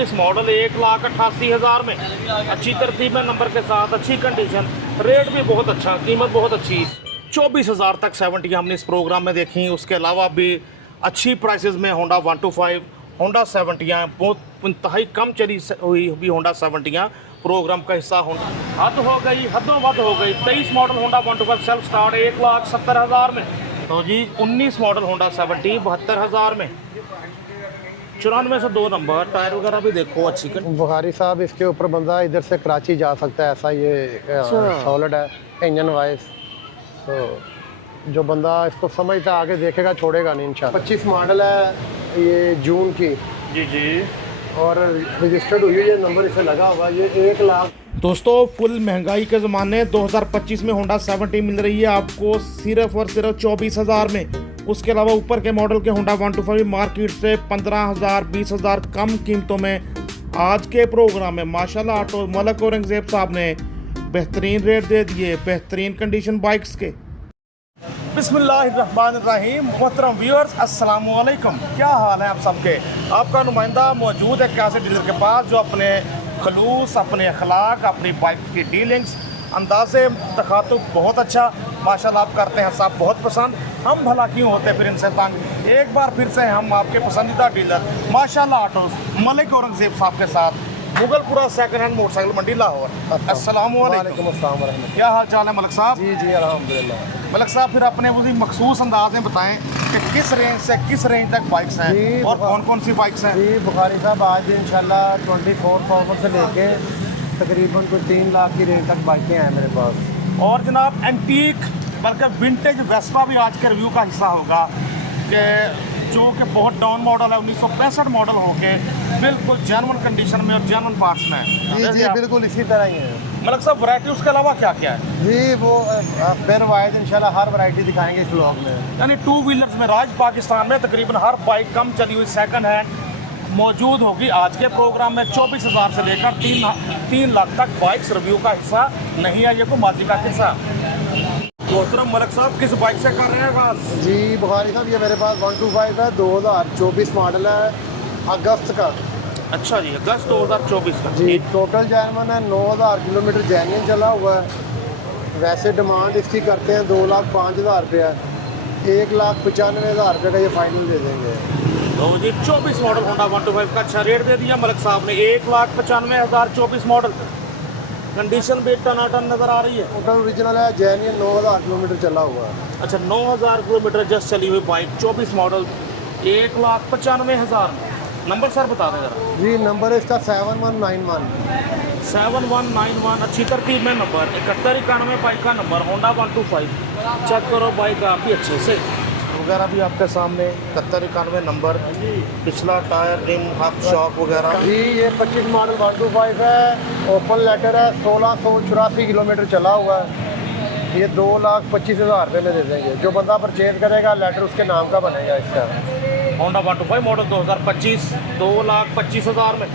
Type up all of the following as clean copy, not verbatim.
इस मॉडल 1,88,000 में अच्छी तरतीब में नंबर के साथ, अच्छी कंडीशन, रेट भी बहुत अच्छा, कीमत बहुत अच्छी। 24,000 तक 70 हमने इस प्रोग्राम में देखी। उसके अलावा भी अच्छी प्राइसेस में होंडा 125, होंडा 70 बहुत इंतहाई कम चली हुई भी होंडा 70 प्रोग्राम का हिस्सा होंडा। हद हो गई, हदों वद हो गई। 23 मॉडल होंडा 125 सेल्फ स्टार्ट 1,70,000 में। तो जी 19 मॉडल होंडा 70 72,000 में। 94 से 2 नंबर, टायर वगैरह भी देखो अच्छी। बुखारी साहब इसके ऊपर बंदा इधर से कराची जा सकता है, ऐसा ये सॉलिड है इंजन वाइज। तो जो बंदा इसको समझता आगे देखेगा छोड़ेगा नहीं इंशाल्लाह। 25 मॉडल है ये जून की जी जी, और रजिस्टर्ड हुई है, ये नंबर इसे लगा हुआ है। ये 1 लाख। दोस्तों फुल महंगाई के ज़माने 2025 में होंडा 70 मिल रही है आपको सिर्फ और सिर्फ 24,000 में। उसके अलावा ऊपर के मॉडल के होंडा 125 मार्केट से 15,000 20,000 कम कीमतों में आज के प्रोग्राम में माशाल्लाह ऑटो मलिक औरंगजेब साहब ने बेहतरीन रेट दे दिए, बेहतरीन कंडीशन बाइक्स के। बिस्मिल्लाहिर्रहमानिर्रहीम। मोहतरम व्यूअर्स, अस्सलाम वालेकुम। क्या हाल है आप सबके? आपका नुमाइंदा मौजूद है कैसे डीलर के पास जो अपने खलूस, अपने अखलाक, अपनी बाइक की डीलिंग्स, अंदाज़े तखातुब बहुत अच्छा माशाल्लाह आप करते हैं साहब, बहुत पसंद। हम भला क्यों होते फिर इनसे तंग। एक बार फिर से हम आपके पसंदीदा डीलर माशाल्लाह ऑटोज़ मलिक औरंगजेब साहब के साथ, मुगलपुरा सेकंड हैंड मोटरसाइकिल मंडी लाहौर। अस्सलाम वालेकुम। क्या हाल चाल है मलिक साहब? जी जी अल्हम्दुलिल्लाह। मलिक साहब फिर अपने मुझे मखसूस अंदाज में बताएं कि किस रेंज से किस रेंज तक बाइक्स हैं और कौन कौन सी बाइक्स हैं? जी बुखारी साहब आज इंशाल्लाह 24,000 से लेके तकरीबन कोई 3 लाख की रेंज तक बाइकें हैं मेरे पास। और जनाब एंटीक बल्कि विंटेज वेस्पा भी आज के रिव्यू का हिस्सा होगा कि जो कि बहुत डाउन मॉडल है, 1965 मॉडल होके बिल्कुल जेन्युइन कंडीशन में और जेन्युइन पार्ट्स में। जी जी बिल्कुल इसी तरह ही है। मलिक साहब वैरायटी उसके अलावा क्या क्या है? जी वो फिर वाइड इंशाल्लाह हर वैरायटी दिखाएंगे इस व्लॉग में। यानी 2 व्हीलर्स में राज पाकिस्तान में तकरीबन हर बाइक कम चली हुई सेकंड हैंड मौजूद होगी। आज के प्रोग्राम में 24,000 से लेकर 3 लाख तक बाइक्स रिव्यू का हिस्सा नहीं है, ये को माजी का हिस्सा। मोहतरम मलिक साहब किस बाइक से कर रहे हैं आगाज़? जी बुखारी साहब ये मेरे पास 125 है, 2024 मॉडल है, अगस्त का। अच्छा जी, अगस्त 2024 का। जी टोटल जैनवन है, 9,000 किलोमीटर जैनुइन चला हुआ है। वैसे डिमांड इसकी करते हैं 2,05,000 रुपया, 1,95,000 रुपये का ये फाइनल दे देंगे। तो जी 24 मॉडल होंडा 125 का अच्छा रेट दे दिया मलिक साहब ने, 1,95,000 24 मॉडल। कंडीशन भी टनाटन नज़र आ रही है। टोटल ओरिजिनल है, जैनुइन 9,000 किलोमीटर चला हुआ है। अच्छा 9,000 किलोमीटर जस्ट चली हुई बाइक, 24 मॉडल, 1,95,000 में। नंबर सर बता दें ज़रा। जी नंबर इसका 7191। 7191 अच्छी तरतीब में नंबर, 7191 बाइक का नंबर होंडा 125। चेक करो बाइक आप भी अच्छे से, वगैरह भी आपके सामने 7191 नंबर, पिछला टायर रिम हक शॉक वगैरह। जी ये 25 मॉडल 125 है, ओपन लेटर है, 1,684 किलोमीटर चला हुआ है। ये 2,25,000 रुपये में दे देंगे। जो बंदा परचेज करेगा लेटर उसके नाम का बनेगा इसका। होंडा 125 मॉडल 2025 2,25,000 में।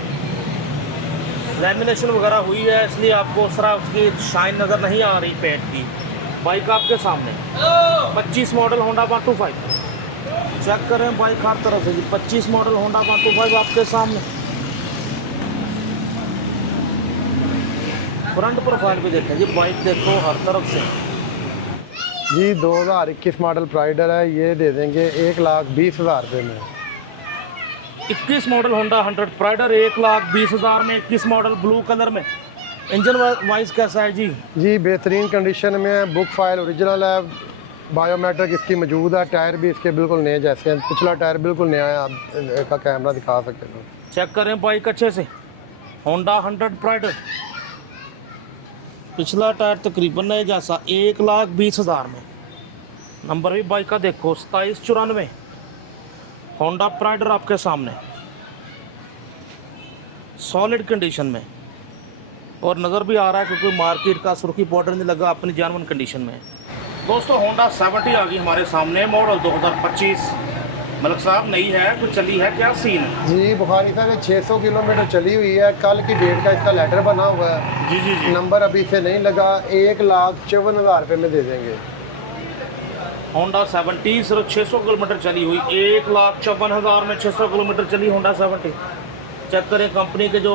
लैमिनेशन वगैरह हुई है इसलिए आपको उस तरह उसकी शाइन नज़र नहीं आ रही पेंट की। बाइक आपके सामने 25 मॉडल होंडा 125, चेक करें बाइक हर तरफ से जी। 25 मॉडल होंडा 125 आपके सामने। फ्रंट प्रोफाइल भी देखें जी, बाइक देखो हर तरफ से। जी 2021 मॉडल प्राइडर है, ये दे देंगे 1,20,000 रुपये में। 21 मॉडल होंडा 100 प्राइडर 1,20,000 में। 21 मॉडल ब्लू कलर में। इंजन वाइज कैसा है जी? जी बेहतरीन कंडीशन में है, बुक फाइल ओरिजिनल है, बायोमेट्रिक इसकी मौजूद है, टायर भी इसके बिल्कुल नए जैसे हैं, पिछला टायर बिल्कुल नया है, आप का कैमरा दिखा सकते हो। चेक करें बाइक अच्छे से, होंडा 100 प्राइडर, पिछला टायर तकरीबन नए जैसा, 1,20,000 में। नंबर भी बाइक का देखो 2794 होंडा प्राइडर आपके सामने, सॉलिड कंडीशन में, और नज़र भी आ रहा है क्योंकि मार्केट का सुर्खी बॉर्डर नहीं लगा, अपनी जेन्युइन कंडीशन में। दोस्तों होंडा 70 आ गई हमारे सामने, मॉडल 2025। मलिक साहब नई है, कुछ चली है, क्या सीन है? जी बुखारी साहब 600 किलोमीटर चली हुई है, कल की डेट का इसका लेटर बना हुआ है। जी जी जी। नंबर अभी से नहीं लगा, 1,54,000 रुपये में दे देंगे। होंडा 70 सिर्फ 600 किलोमीटर चली हुई, 1,54,000 में 600 किलोमीटर चली होंडा 70। चेक करें कंपनी के जो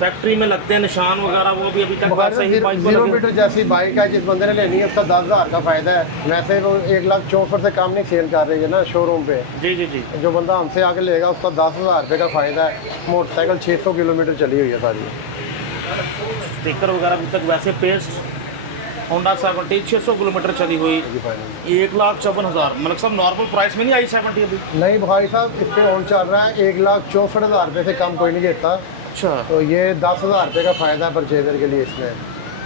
फैक्ट्री में लगते हैं निशान वगैरह, वो भी अभी तक वैसे ही बाइक पर 0 लगे। मीटर जैसी बाइक है, जिस बंदे ने लेनी है उसका 10,000 का फ़ायदा है। वैसे वो 1,64,000 से कम नहीं सेल कर रही है ना शोरूम पे। जी जी जी। जो बंदा हमसे आके लेगा उसका 10,000 रुपये का फ़ायदा है। मोटरसाइकिल 600 किलोमीटर चली हुई है सारी। स्टिकर वगैरह अभी तक वैसे पेस्ट होंडा 70 600 किलोमीटर चली हुई, 1,54,000। मतलब सब नॉर्मल प्राइस में नहीं आई 70 अभी? नहीं भाई साहब, इस पे ऑन चल रहा है 1,64,000 रुपये से कम कोई नहीं देता। अच्छा, तो ये 10,000 रुपये का फ़ायदा है परचेजर के लिए इसमें।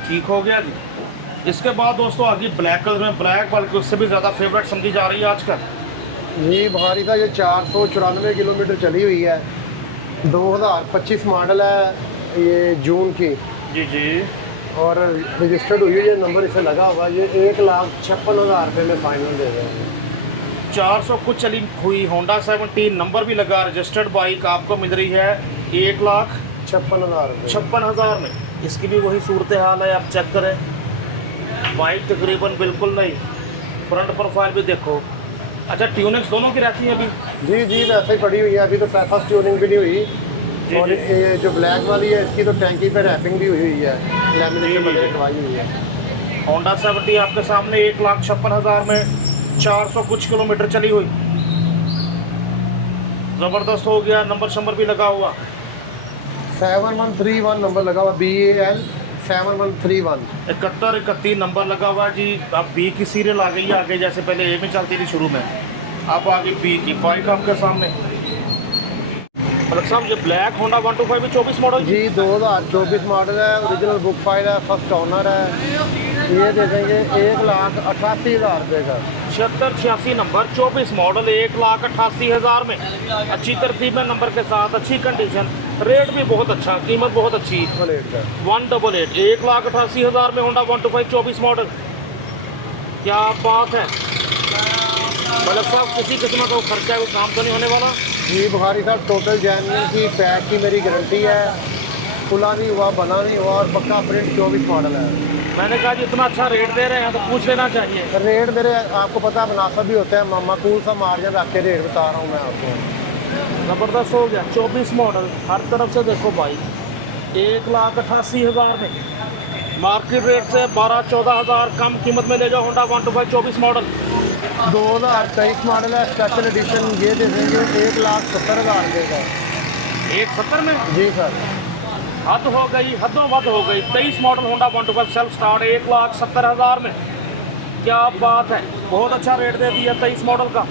ठीक हो गया जी। इसके बाद दोस्तों आगे ब्लैक कलर में, ब्लैक बल्कि उससे भी ज़्यादा फेवरेट समझी जा रही है आजकल। ये भारी था, ये 494 किलोमीटर चली हुई है, 2025 मॉडल है, ये जून की। जी जी। और रजिस्टर्ड हुई है, ये नंबर इसे लगा हुआ है। ये 1,56,000 रुपये में फाइनल दे देंगे। 400 कुछ चली हुई होंडा 70, नंबर भी लगा, रजिस्टर्ड बाइक आपको मिल रही है 1,56,000 रुपये। 56,000 में। इसकी भी वही सूरत हाल है, आप चेक करें, बाइक तकरीबन बिल्कुल नहीं, फ्रंट प्रोफाइल भी देखो। अच्छा, ट्यूनिंग्स दोनों की रहती है अभी? जी जी, वैसे ही पड़ी हुई है, अभी तो पैसा ट्यूनिंग भी नहीं हुई। जी, और जी। ये जो ब्लैक वाली है इसकी तो टैंकी पे रैपिंग भी हुई है, लैमिनेशन जी, जी। वगैरह करवाई हुई है। होंडा 70 आपके सामने 1,56,000 में 400 कुछ किलोमीटर चली हुई, ज़बरदस्त हो गया। नंबर शंबर भी लगा हुआ, 7131 नंबर लगा हुआ, BAL 7131। 71 31 नंबर लगा हुआ जी। अब बी की सीरियल आ गई है आगे, जैसे पहले ए में चलती थी शुरू में, अब आगे बी की बाइक आपके सामने। मतलब साहब ये ब्लैक होंडा 125 भी 24 मॉडल जी 2024 मॉडल है, ओरिजिनल बुक फाइल है, फर्स्ट ऑनर है। ये दे देंगे 1,88,000 रुपये का। 7686 नंबर, 24 मॉडल, 1,88,000 में, अच्छी तरतीब में नंबर के साथ, अच्छी कंडीशन, रेट भी बहुत अच्छा, कीमत बहुत अच्छी। 188 1,88,000 में होंडा 125 24 मॉडल, क्या बात है। मतलब साहब किसी किस्म का खर्चा कोई काम तो नहीं होने वाला? जी बुखारी साहब, टोटल जैनुइन की पैक की मेरी गारंटी है, खुला नहीं हुआ, बना नहीं हुआ, और पक्का प्रिंट 24 मॉडल है। मैंने कहा जी इतना अच्छा रेट दे रहे हैं तो पूछ लेना चाहिए। रेट मेरे आपको पता है मुनासिब भी होते हैं, माकूल सा मार्जिन रख के रेट बता रहा हूँ मैं आपको। ज़बरदस्त हो गया, 24 मॉडल, हर तरफ से देखो बाइक, 1,88,000 में, मार्केट रेट से 12-14,000 कम कीमत में ले जाओ होंडा 125 24 मॉडल। 2023 मॉडल है, स्पेशल एडिशन, ये दे देंगे 1,70,000 रुपये का। 170 में? जी सर, हद हो गई, हदों वद हो गई। 23 मॉडल होंडा 125 सेल्फ स्टार्ट 1,70,000 में, क्या बात है, बहुत अच्छा रेट दे दिया 23 मॉडल का।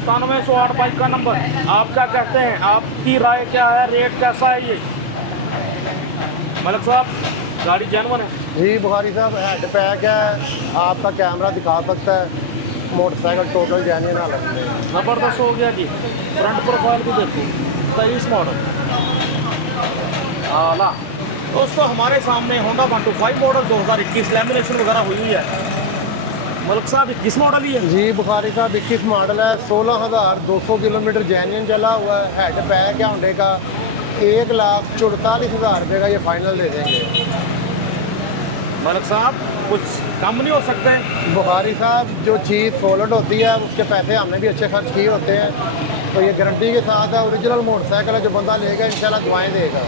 9708 बाइक का नंबर, आप क्या कहते हैं, आपकी राय क्या है, रेट कैसा है ये? मलिक साहब गाड़ी जेन्युइन है? जी बुखारी साहब, हेड पैक है, आपका कैमरा दिखा सकता है, मोटरसाइकिल टोटल जैनुइन हालत में। ज़बरदस्त हो गया जी। फ्रंट प्रोफाइल भी देखो, 23 मॉडल, आला। दोस्तों हमारे सामने होंडा 125 मॉडल 2021 लैमिनेशन वगैरह हुई है। मलिक साहब 21 मॉडल ही है? जी बुखारी साहब 21 मॉडल है, 16,200 किलोमीटर जैनुइन चला हुआ है, हेड पैक है होंडे का, 1,44,000 रुपये का ये फाइनल दे देंगे। मलिक साहब कुछ कम नहीं हो सकते? बुखारी साहब, जो चीज़ सॉलिड होती है उसके पैसे हमने भी अच्छे खर्च किए होते हैं, तो ये गारंटी के साथ है, ओरिजिनल मोटरसाइकिल है, जो बंदा लेगा इंशाल्लाह दुआएं देगा।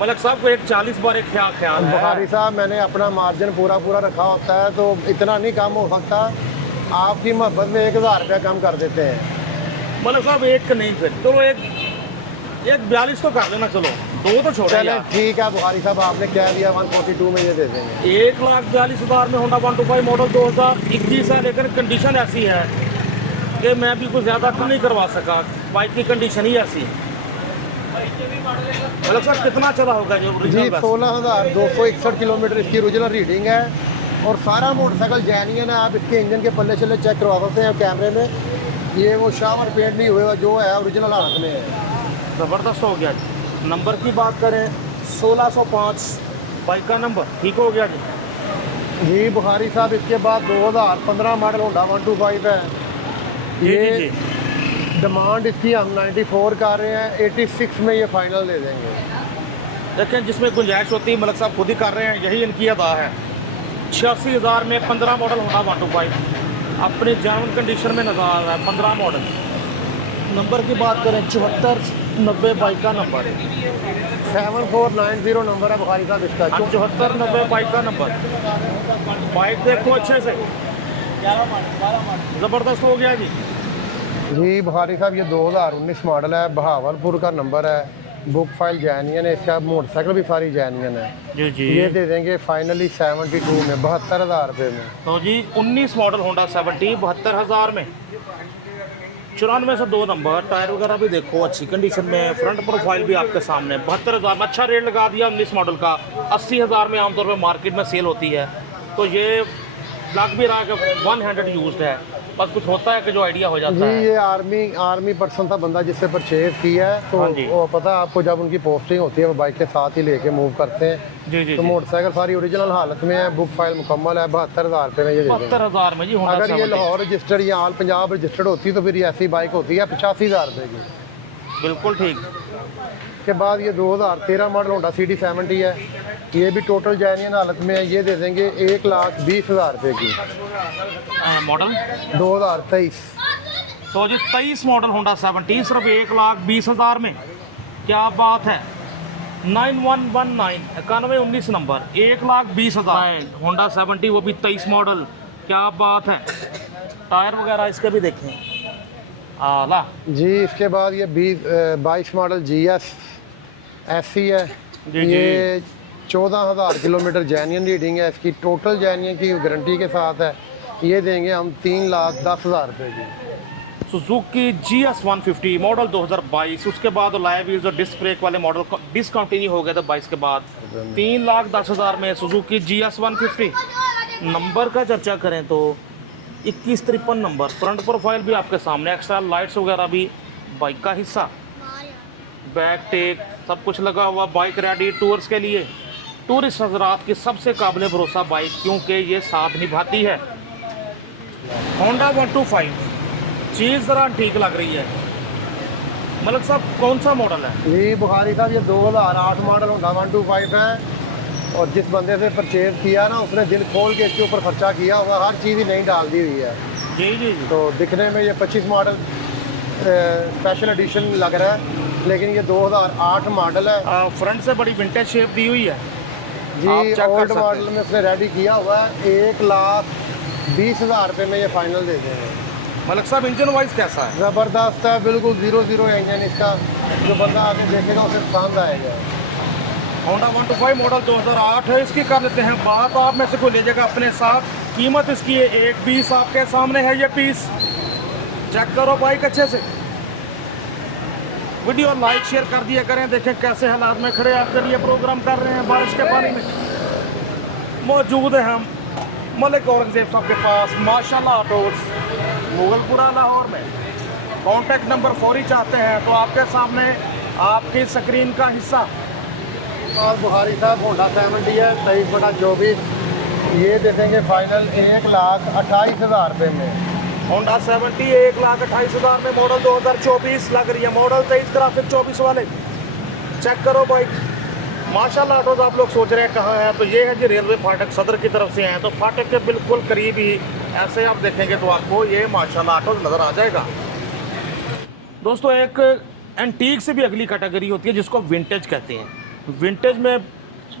मलिक साहब को एक 40 बार एक क्या ख्याल है? बुखारी साहब, मैंने अपना मार्जिन पूरा रखा होता है, तो इतना नहीं कम हो सकता। आपकी मोहब्बत में 1,000 रुपया कम कर देते हैं। मलिक साहब एक नहीं, फिर चलो एक 42 तो कर देना, चलो दो तो छोड़े चले यार। ठीक है बुखारी साहब, आपने कह दिया 142 में ये दे देंगे। 1,42,000 में होंडा 125 मॉडल 2021 है, लेकिन कंडीशन ऐसी है कि मैं भी कुछ ज़्यादा कम नहीं करवा सका, बाइक की कंडीशन ही ऐसी है। मतलब सर कितना चला होगा जो जी ओरिजिनल? 16,261 किलोमीटर इसकी ओरिजिनल रीडिंग है, और सारा मोटरसाइकिल जैनुइन है। आप इसके इंजन के पल्ले चले चेक करवा सकते हैं कैमरे में, ये वो शावर पेंट नहीं हुए, जो है ओरिजिनल हालत में है। ज़बरदस्त हो गया जी। नंबर की बात करें 1605 बाइक का नंबर, ठीक हो गया जी। जी बुखारी साहब, इसके बाद 2015 मॉडल होंडा 125 है। जी ये जी जी। डिमांड इसकी हम 94 कर रहे हैं, 86 में ये फाइनल दे देंगे। देखें जिसमें गुंजाइश होती है मलिक साहब खुद ही कर रहे हैं, यही इनकी अदा है। 86,000 में 15 मॉडल होंडा 125 अपनी जेन्युइन कंडीशन में नजर आ रहा है, 15 मॉडल। नंबर की बात करें 7490 बाइक का नंबर, 7490 नंबर है बुखारी साहब इसका। 7490 बाइक का नंबर। बाइक देखो अच्छे से, ज़बरदस्त हो गया जी। जी बुखारी साहब ये 2019 मॉडल है, बहावलपुर का नंबर है, बुक फाइल जैनियन है, इसका मोटरसाइकिल भी सारी जैनियन है जी जी। ये दे देंगे फाइनली 72 में, 72,000 रुपये में। तो जी 19 मॉडल होंडा 70 72,000 में। 94 से 2 नंबर, टायर वगैरह भी देखो अच्छी कंडीशन में, फ्रंट प्रोफाइल भी आपके सामने। 72,000 में अच्छा रेट लगा दिया 19 मॉडल का। 80,000 में आमतौर पर मार्केट में सेल होती है, तो ये लग भी रहा है कि 1 हैंडेड यूज्ड है, बस कुछ होता है कि जो आइडिया हो जाता जी है। ये आर्मी पर्सन था बंदा जिससे परचेज किया है, तो हाँ जी। वो पता है आपको, जब उनकी पोस्टिंग होती है वो बाइक के साथ ही लेके मूव करते हैं। जी जी तो जी। मोटरसाइकिल सारी ओरिजिनल हालत में है, बुक फाइल मुकम्मल है, 72,000 रुपये में ये दे देंगे। 72,000 में जी होंडा अगर ये 70। लाहौर रजिस्टर्ड या आल पंजाब रजिस्टर्ड होती तो फिर ये ऐसी बाइक होती है 85,000 रुपये की। बिल्कुल ठीक। उसके बाद ये 2013 मॉडल होंडा CD70 है, ये भी टोटल जैनियन हालत में है, ये दे देंगे 1,20,000 रुपये की। मॉडल 2023। तो जी 23 मॉडल होंडा 70 सिर्फ 1,20,000 में, क्या बात है। 9119 9119 नंबर, 1,20,000 होंडा 70, वो भी 23 मॉडल, क्या बात है। टायर वगैरह इसके भी देखें आला। जी इसके बाद ये 22 मॉडल GS SC है, जी, ये 14,000 किलोमीटर जैनियन रीडिंग है इसकी, टोटल जैनियन की गारंटी के साथ है, ये देंगे हम 3,10,000 रुपये की। सुजुकी GS 150 मॉडल 2022, उसके बाद लाइव व्हील्स और डिस्क ब्रेक वाले मॉडल डिसकंटिन्यू हो गए थे 22 के बाद। 3,10,000 में सुजुकी GS 150। नंबर का चर्चा करें तो 2153 नंबर, फ्रंट प्रोफाइल भी आपके सामने, एक्स्ट्रा लाइट्स वगैरह भी बाइक का हिस्सा, बैक टेक सब कुछ लगा हुआ, बाइक रेडी टूर्स के लिए, टूरिस्ट हजरात की सबसे काबिल भरोसा बाइक, क्योंकि ये साथ निभाती है। होंडा 125 चीज़ ज़रा ठीक लग रही है। मलिक साहब कौन सा मॉडल है? जी बुखारी साहब ये 2008 मॉडल होंडा 125 है, और जिस बंदे से परचेज किया ना उसने दिल खोल के इसके ऊपर खर्चा किया हुआ, हर चीज़ ही नई डाल दी हुई है। जी जी जी। तो दिखने में ये 25 मॉडल स्पेशल एडिशन लग रहा है, लेकिन ये 2008 मॉडल है। फ्रंट से बड़ी विंटेज शेप दी हुई है जी, ओल्ड मॉडल में उसने रेडी किया हुआ है, 1,20,000 रुपये में ये फाइनल दे देंगे। मलिक साहब इंजन वाइज कैसा है? ज़बरदस्त है, बिल्कुल 0 इंजन इसका, जो बंदा आगे देखेगा उसे पसंद आएगा। होंडा 125 मॉडल 2008 है, इसकी कर लेते हैं बात। आप में से कोई ले जाएगा अपने साथ, कीमत इसकी है 1,20,000 आपके सामने है ये पीस। चेक करो बाइक अच्छे से, वीडियो लाइक शेयर कर दिया करें। देखें कैसे हालात में खड़े आपके लिए प्रोग्राम कर रहे हैं, बारिश के पानी में मौजूद है हम मलिक औरंगजेब साहब के पास, माशाल्लाह ऑटोस, मुगलपुरा लाहौर में। कॉन्टैक्ट नंबर फौरी चाहते हैं तो आपके सामने आपकी स्क्रीन का हिस्सा। और बुखारी साहब होंडा 70 है 23/24, ये दे देंगे फाइनल 1,28,000 रुपये में। होंडा 70 1,28,000 में, मॉडल 2024 लग रही है, मॉडल 23 ग्राफिक 24 वाले। चेक करो बाइक, माशाल्लाह ऑटोज। आप लोग सोच रहे हैं कहाँ है, तो ये है जी रेलवे फाटक सदर की तरफ से आए, तो फाटक के बिल्कुल करीब ही ऐसे आप देखेंगे तो आपको ये माशाल्लाह ऑटोज नज़र आ जाएगा। दोस्तों एक एंटीक से भी अगली कैटेगरी होती है जिसको विंटेज कहते हैं। विंटेज में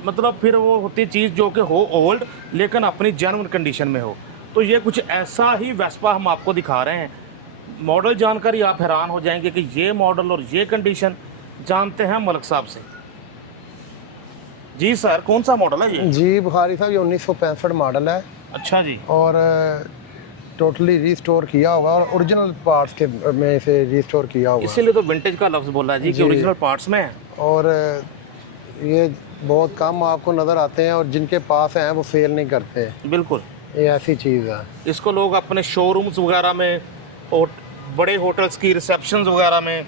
मतलब फिर वो होती है चीज़ जो कि हो ओल्ड लेकिन अपनी जेन्युइन कंडीशन में हो। तो ये कुछ ऐसा ही वेस्पा हम आपको दिखा रहे हैं। मॉडल जानकारी आप हैरान हो जाएंगे कि ये मॉडल और ये कंडीशन। जानते हैं मलिक साहब से। जी सर कौन सा मॉडल है ये? जी बुखारी साहब ये 1965 मॉडल है। अच्छा जी। और टोटली रिस्टोर किया हुआ और ओरिजिनल पार्ट्स के में से रिस्टोर किया हुआ, इसीलिए तो विंटेज का लफ्ज़ बोला जी कि ओरिजिनल पार्ट्स में है। और ये बहुत कम आपको नज़र आते हैं और जिनके पास हैं वो सेल नहीं करते। बिल्कुल ये ऐसी चीज़ है। इसको लोग अपने शोरूम्स वगैरह में और बड़े होटल्स की रिसेप्शन वगैरह में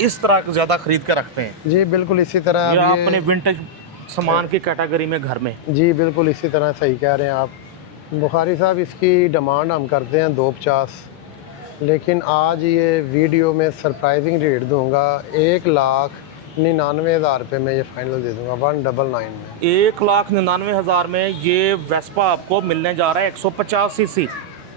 इस तरह ज़्यादा खरीद के रखते हैं। जी बिल्कुल इसी तरह या अपने विंटेज सामान की कैटेगरी में घर में। जी बिल्कुल इसी तरह सही कह रहे हैं आप बुखारी साहब। इसकी डिमांड हम करते हैं 250, लेकिन आज ये वीडियो में सरप्राइजिंग रेट दूंगा 1,99,000 रुपये में ये फाइनल दे दूंगा 199 में। 1,99,000 में ये वेस्पा आपको मिलने जा रहा है। 150 सीसी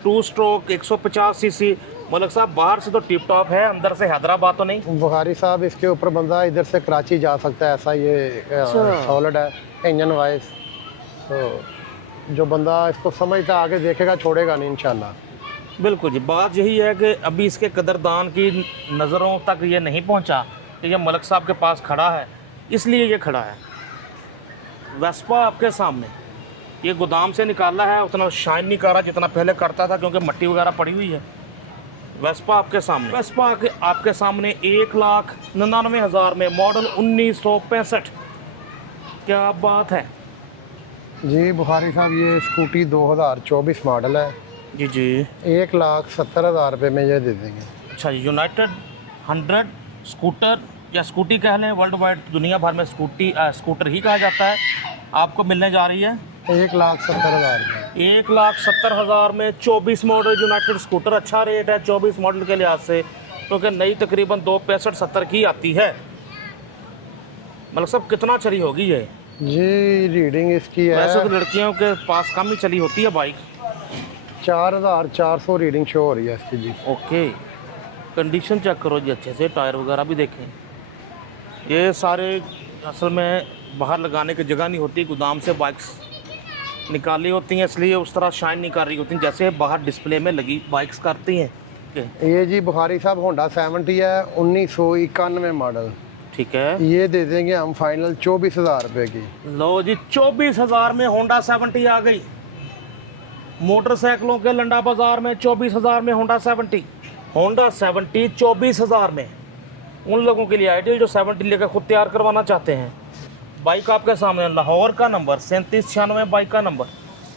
2 स्ट्रोक 150 सीसी मलिक साहब बाहर से तो टिप टॉप है, अंदर से हैदराबाद तो नहीं? बुखारी साहब इसके ऊपर बंदा इधर से कराची जा सकता है, ऐसा ये सॉलिड है इंजन वाइज। तो जो बंदा इसको समझता आगे देखेगा छोड़ेगा नहीं इंशाल्लाह। बिल्कुल जी, बात यही है कि अभी इसके कदरदान की नज़रों तक ये नहीं पहुंचा कि ये मलिक साहब के पास खड़ा है, इसलिए ये खड़ा है। वेस्पा आपके सामने, ये गोदाम से निकाला है, उतना शाइन नहीं कर रहा जितना पहले करता था क्योंकि मट्टी वगैरह पड़ी हुई है। वेस्पा आपके सामने, वेस्पा आपके सामने 1,99,000 में, मॉडल 1965। क्या बात है जी बुखारी साहब, ये स्कूटी 2024 मॉडल है जी जी। 1,70,000 रुपये में ये दे देंगे। अच्छा, यूनाइटेड 100 स्कूटर या स्कूटी कह लें, वर्ल्ड वाइड दुनिया भर में स्कूटर ही कहा जाता है, आपको मिलने जा रही है 1,70,000 रुपये। 1,70,000 में 24 मॉडल यूनाइटेड स्कूटर। अच्छा रेट है 24 मॉडल के लिहाज से, क्योंकि नई तकरीबन 265-70 की आती है। मतलब सब कितना चली होगी ये जी? रीडिंग इसकी है, वैसे तो लड़कियों के पास कम ही चली होती है बाइक। 4,400 रीडिंग शो हो रही है इसकी जी। ओके, कंडीशन चेक करो जी अच्छे से, टायर वगैरह भी देखें। ये सारे असल में बाहर लगाने की जगह नहीं होती, गोदाम से बाइक्स निकाली होती हैं, इसलिए उस तरह शाइन नहीं कर रही होती जैसे बाहर डिस्प्ले में लगी बाइक्स करती हैं। ये जी बुखारी साहब होंडा 70 है, 1991 मॉडल। ठीक है, ये दे देंगे हम फाइनल 24,000 रुपये की। लो जी, 24,000 में होंडा 70 आ गई। मोटरसाइकिलों के लंडा बाजार में 24,000 में होंडा 70। होंडा 70 24,000 में उन लोगों के लिए आइडियल जो 70 लेकर खुद तैयार करवाना चाहते हैं। बाइक आपके सामने, लाहौर का नंबर 3796 बाइक का नंबर।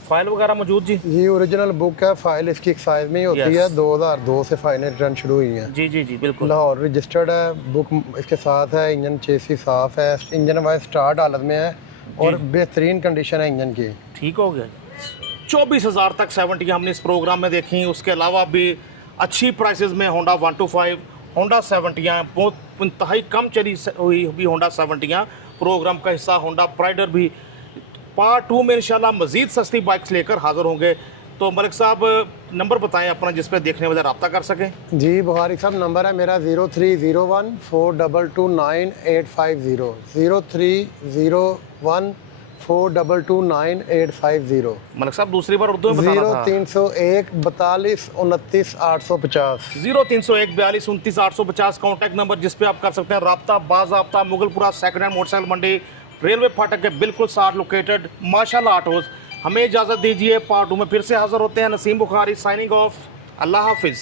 फाइल वगैरह मौजूद जी? जी ओरिजिनल बुक है, फाइल इसकी एक साइज में ही होती है। 2002 से फाइलें रिटर्न शुरू हुई हैं। जी जी जी बिल्कुल। लाहौर रजिस्टर्ड है, बुक इसके साथ है। इंजन चेसी साफ है, इंजन वाइज स्टार्ट हालत में है और बेहतरीन कंडीशन है इंजन की। ठीक हो गया। 24,000 तक 70 हमने इस प्रोग्राम में देखी। उसके अलावा भी अच्छी प्राइसेस में होंडा 125, होंडा 70 बहुत इंतहाई कम चली हुई भी होंडा 70 प्रोग्राम का हिस्सा। होंडा प्राइडर भी पार्ट 2 में इंशाल्लाह मज़ीद सस्ती बाइक्स लेकर हाज़िर होंगे। तो मलिक साहब नंबर बताएं अपना जिस पर देखने वाले रब्ता कर सकें। जी बुखारी साहब नंबर है मेरा 0301 4229850, 0301 4229850। मलिक साहब दूसरी बार उर्दू में बताना था। 0301 42 29 850, 0301 42 29 850 कॉन्टैक्ट नंबर जिस पे आप कर सकते हैं रब्ता। बाज़ाब्ता मुगलपुरा सेकंड हैंड मोटरसाइकिल मंडी, रेलवे फाटक के बिल्कुल साथ लोकेटेड माशाल्लाह ऑटोज़। हमें इजाज़त दीजिए, पार्ट 2 में फिर से हाज़िर होते हैं। नसीम बुखारी साइनिंग ऑफ, अल्लाह हाफिज़।